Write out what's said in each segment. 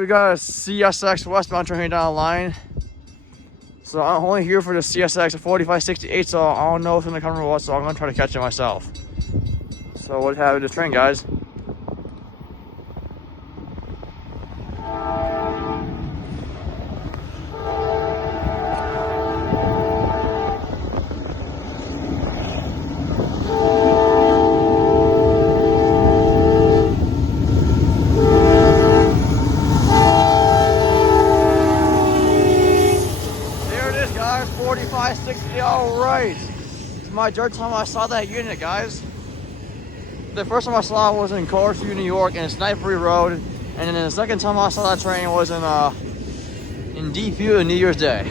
we got a CSX westbound train down the line. So I'm only here for the CSX 4568, so I don't know if it's gonna come or what, so I'm gonna try to catch it myself. So what happened to this train, guys? There it is, guys, 4560, all right. It's my third time I saw that unit, guys. The first time I saw it was in Corfu, New York, in Snipery Road, and then the second time I saw that train was in DP on New Year's Day.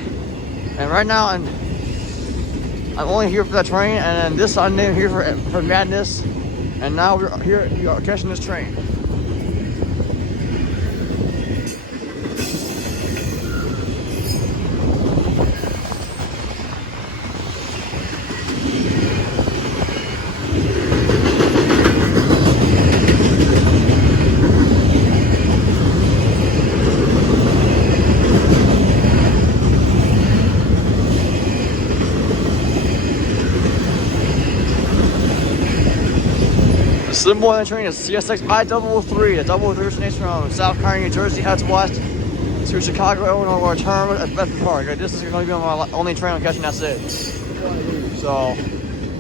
And right now I'm only here for that train, and then this Sunday I'm here for Madness, and now we are catching this train. The symbol on the train is CSX I-333. The 333 originates from South Kearney, New Jersey, heads west to Chicago, Illinois, where turn at Bedford Park. This is going to be my only train I'm catching, that's it. So,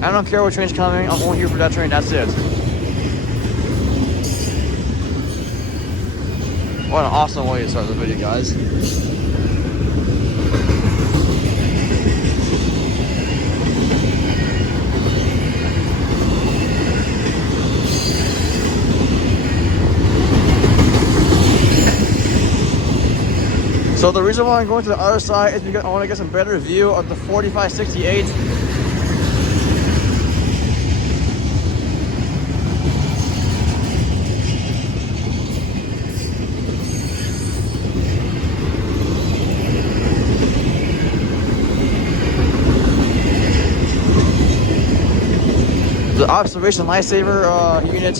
I don't care what train's coming, I'm only here for that train, that's it. What an awesome way to start the video, guys. So the reason why I'm going to the other side is because I want to get some better view of the 4568. The observation Lifesaver unit.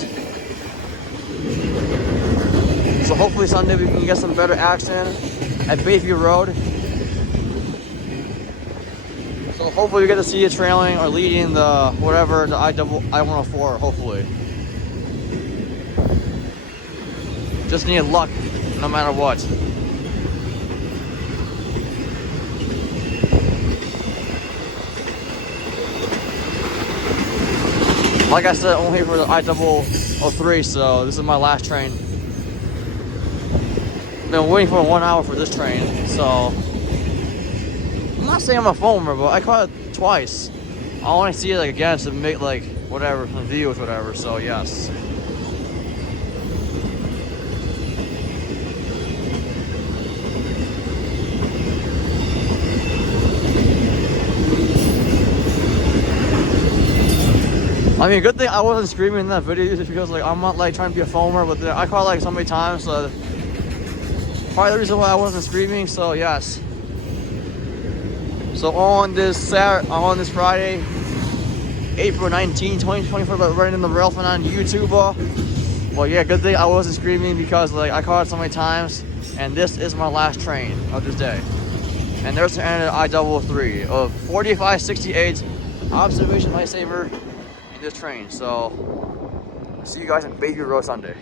So hopefully Sunday we can get some better action at Bayview Road. So hopefully we get to see it trailing or leading the whatever, the I-104, hopefully. Just need luck no matter what. Like I said, only for the I-003, so this is my last train. Been waiting for 1 hour for this train, so I'm not saying I'm a foamer, but I caught it twice. I want to see it like again to make like whatever, some views, whatever. So yes. I mean, good thing I wasn't screaming in that video just because like I'm not like trying to be a foamer, but I caught like so many times, so probably the reason why I wasn't screaming. So yes. So on this Friday, April 19, 2024, running in the Railfanning on YouTube. Well, yeah, good thing I wasn't screaming because like I caught it so many times, and this is my last train of this day. And there's the end of I-333 of 4568 observation Lifesaver in this train. So see you guys in Bayview Road Sunday.